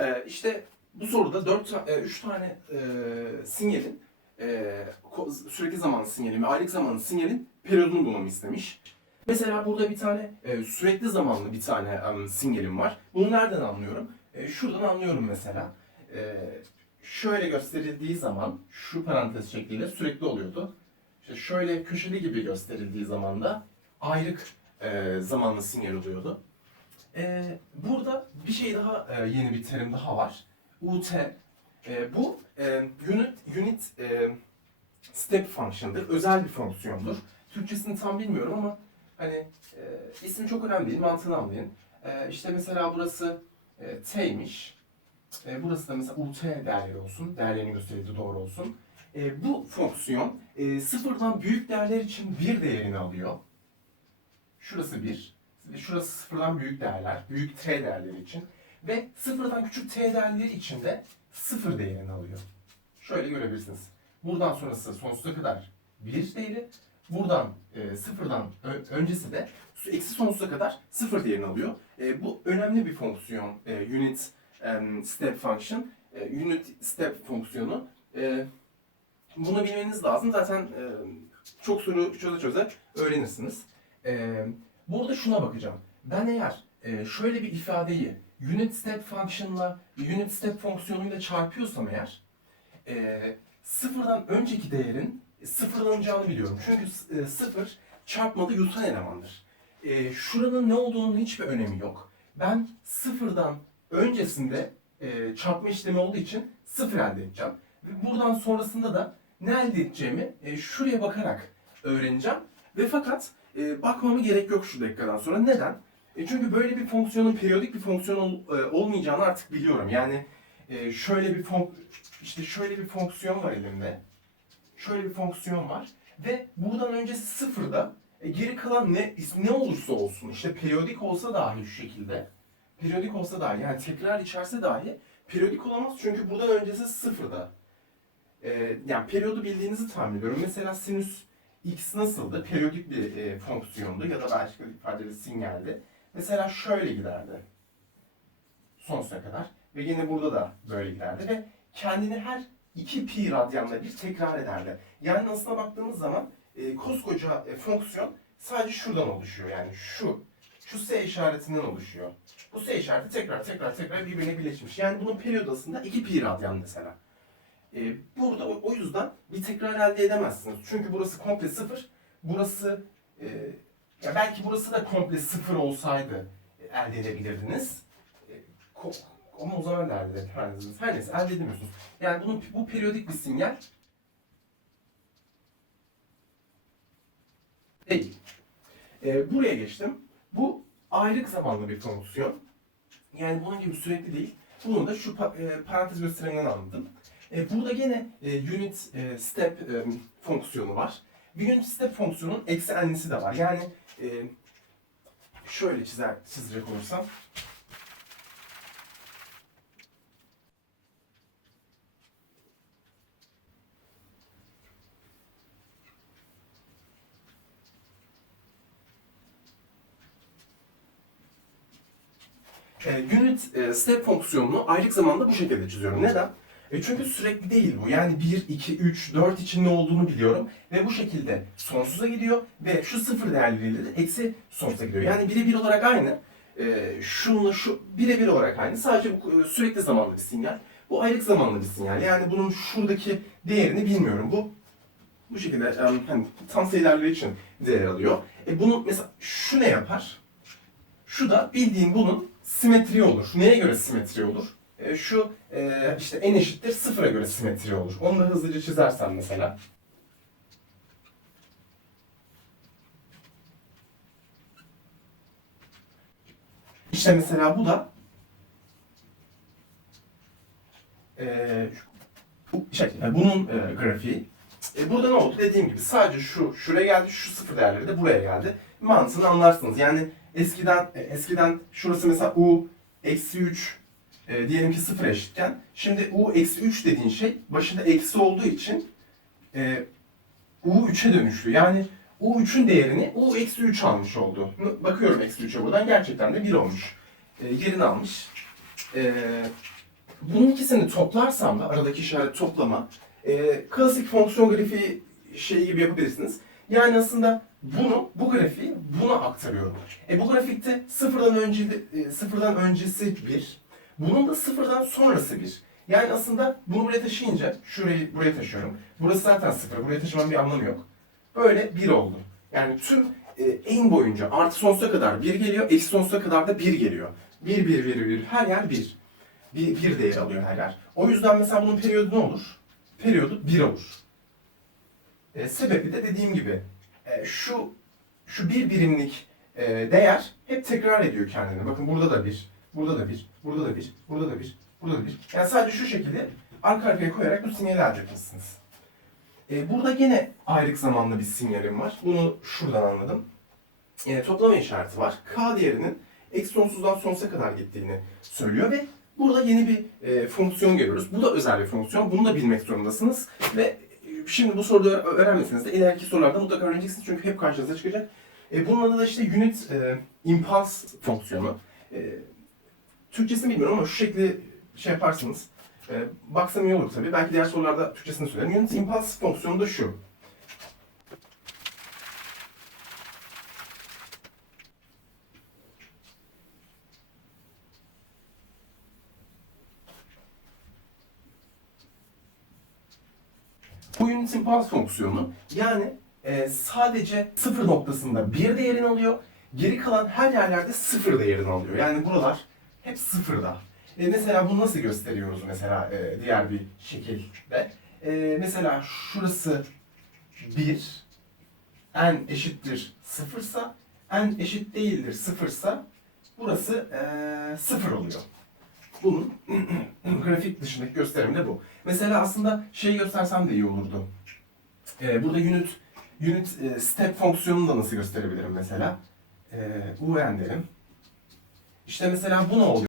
Ee, işte bu soruda 4 3 tane e, sinyalin e, sürekli zamanlı sinyalin ve aylık zamanlı sinyalin periyodunu bulmamı istemiş. Mesela burada bir tane e, sürekli zamanlı bir tane em, sinyalim var. Bunu nereden anlıyorum? E, şuradan anlıyorum mesela. E, şöyle gösterildiği zaman şu parantez şekliyle sürekli oluyordu. İşte şöyle köşeli gibi gösterildiği zaman da ayrık e, zamanlı sinyal oluyordu. E, burada bir şey daha e, yeni bir terim daha var. UT. E, bu e, unit unit e, step function'dır. Özel bir fonksiyondur. Türkçesini tam bilmiyorum ama hani e, ismi çok önemli değil. Mantığını anlayın. E, işte mesela burası e, t'ymiş. E, burası da mesela ut değerleri olsun. Değerlerini gösterildiği doğru olsun. E, bu fonksiyon e, sıfırdan büyük değerler için bir değerini alıyor. Şurası bir. Şurası sıfırdan büyük değerler. Büyük t değerleri için. Ve sıfırdan küçük t değerleri için de sıfır değerini alıyor. Şöyle görebilirsiniz. Buradan sonrası sonsuza kadar bir değeri. Buradan e, sıfırdan öncesi de eksi sonsuza kadar sıfır değerini alıyor. E, bu önemli bir fonksiyon. E, unit em, step function. E, unit step fonksiyonu. E, bunu bilmeniz lazım. Zaten e, çok soru çöze çöze öğrenirsiniz. E, burada şuna bakacağım. Ben eğer e, şöyle bir ifadeyi unit step function'la unit step fonksiyonuyla çarpıyorsam eğer e, sıfırdan önceki değerin sıfırlanacağını biliyorum. Çünkü e, sıfır çarpmada yutan elemandır. E, şuranın ne olduğunun hiçbir önemi yok. Ben sıfırdan öncesinde e, çarpma işlemi olduğu için sıfır elde edeceğim. Ve buradan sonrasında da ne elde edeceğimi e, şuraya bakarak öğreneceğim. Ve fakat e, bakmama gerek yok şu dakikadan sonra. Neden? E, çünkü böyle bir fonksiyonun periyodik bir fonksiyon ol- e, olmayacağını artık biliyorum. Yani e, şöyle bir fon işte şöyle bir fonksiyon var elimde. Şöyle bir fonksiyon var ve buradan öncesi sıfırda e, geri kalan ne ne olursa olsun işte periyodik olsa dahi şu şekilde periyodik olsa dahi yani tekrar içerse dahi periyodik olamaz çünkü buradan öncesi sıfırda. E, yani periyodu bildiğinizi tahmin ediyorum. Mesela sinüs x nasıldı? Periyodik bir e, fonksiyondu ya da başka bir ifadeyle sinyaldi. Mesela şöyle giderdi sonsuza kadar ve yine burada da böyle giderdi ve kendini her 2 pi radyanla bir tekrar ederdi. Yani aslına baktığımız zaman e, koskoca e, fonksiyon sadece şuradan oluşuyor yani şu. Şu S işaretinden oluşuyor. Bu S işareti tekrar tekrar tekrar birbirine birleşmiş. Yani bunun periyodasında 2 pi radyan mesela. E, burada o, o yüzden bir tekrar elde edemezsiniz. Çünkü burası komple sıfır. Burası e, ya belki burası da komple sıfır olsaydı elde edebilirdiniz. E, ama o zaman da elde edemezsiniz. Her neyse elde edemiyorsunuz. Yani bunun, bu periyodik bir sinyal değil. E, buraya geçtim. Bu ayrık zamanlı bir fonksiyon. Yani bunun gibi sürekli değil. Bunu da şu pa- e, parantez gösteriminden anladım. E, burada gene e, unit e, step e, fonksiyonu var. Bir unit step fonksiyonun eksi n'lisi de var. Yani e, şöyle çizer, çizecek olursam E, unit e, step fonksiyonunu aylık zamanda bu şekilde çiziyorum. Neden? E çünkü sürekli değil bu. Yani 1, 2, 3, 4 için ne olduğunu biliyorum. Ve bu şekilde sonsuza gidiyor. Ve şu sıfır değerleriyle de eksi sonsuza gidiyor. Yani birebir olarak aynı. E, şununla şu birebir olarak aynı. Sadece bu e, sürekli zamanlı bir sinyal. Bu aylık zamanlı bir sinyal. Yani bunun şuradaki değerini bilmiyorum. Bu bu şekilde e, hani tam sayılarları için değer alıyor. E bunu mesela şu ne yapar? Şu da bildiğin bunun simetri olur. Neye göre simetri olur? E, şu e, işte n eşittir sıfıra göre simetri olur. Onu da hızlıca çizersen mesela. İşte mesela bu da e, şey, e, bunun grafiği. Burada ne oldu? Dediğim gibi sadece şu şuraya geldi, şu sıfır değerleri de buraya geldi. Mantığını anlarsınız. Yani eskiden eskiden şurası mesela u eksi 3 e, diyelim ki sıfır eşitken şimdi u eksi 3 dediğin şey başında eksi olduğu için e, u 3'e dönüştü. Yani u 3'ün değerini u eksi 3 almış oldu. Bakıyorum eksi 3'e buradan gerçekten de 1 olmuş. E, yerini almış. E, Bunun ikisini toplarsam da aradaki işaret toplama e, klasik fonksiyon grafiği şeyi gibi yapabilirsiniz. Yani aslında bunu, bu grafiği buna aktarıyorum. E bu grafikte sıfırdan önce, e, sıfırdan öncesi bir, bunun da sıfırdan sonrası bir. Yani aslında bunu buraya taşıyınca, şurayı buraya taşıyorum. Burası zaten sıfır, buraya taşımam bir anlamı yok. Böyle bir oldu. Yani tüm e, en boyunca artı sonsuza kadar bir geliyor, eksi sonsuza kadar da bir geliyor. Bir, bir, bir, bir, her yer bir. Bir, bir değer alıyor her yer. O yüzden mesela bunun periyodu ne olur? Periyodu bir olur. E, sebebi de dediğim gibi e, şu şu bir birimlik e, değer hep tekrar ediyor kendini. Bakın burada da bir, burada da bir, burada da bir, burada da bir, burada da bir. Yani sadece şu şekilde arka arkaya koyarak bu sinyali elde etmişsiniz. E, burada gene ayrık zamanlı bir sinyalim var. Bunu şuradan anladım. E, toplama işareti var. K değerinin eksi sonsuzdan sonsuza kadar gittiğini söylüyor ve burada yeni bir e, fonksiyon görüyoruz. Bu da özel bir fonksiyon. Bunu da bilmek zorundasınız ve e, şimdi bu soruda öğ- öğrenmeseniz de ileriki sorularda mutlaka öğreneceksiniz çünkü hep karşınıza çıkacak. E, bunun adı da işte unit e, impulse fonksiyonu. E, Türkçesini bilmiyorum ama şu şekli şey yaparsınız. E, baksam iyi olur tabii. Belki diğer sorularda Türkçesini söylerim. Unit impulse fonksiyonu da şu. Bu unit impulse fonksiyonu yani e, sadece sıfır noktasında bir değerini alıyor. Geri kalan her yerlerde sıfır değerini alıyor. Yani buralar hep sıfırda. E, mesela bunu nasıl gösteriyoruz mesela e, diğer bir şekilde? E, mesela şurası 1, n eşittir sıfırsa, n eşit değildir sıfırsa burası e, sıfır oluyor. Bunun grafik dışındaki gösterimi de bu. Mesela aslında şey göstersem de iyi olurdu. Ee, burada unit unit e, step fonksiyonunu da nasıl gösterebilirim mesela? Ee, un derim. İşte mesela bu ne oluyor?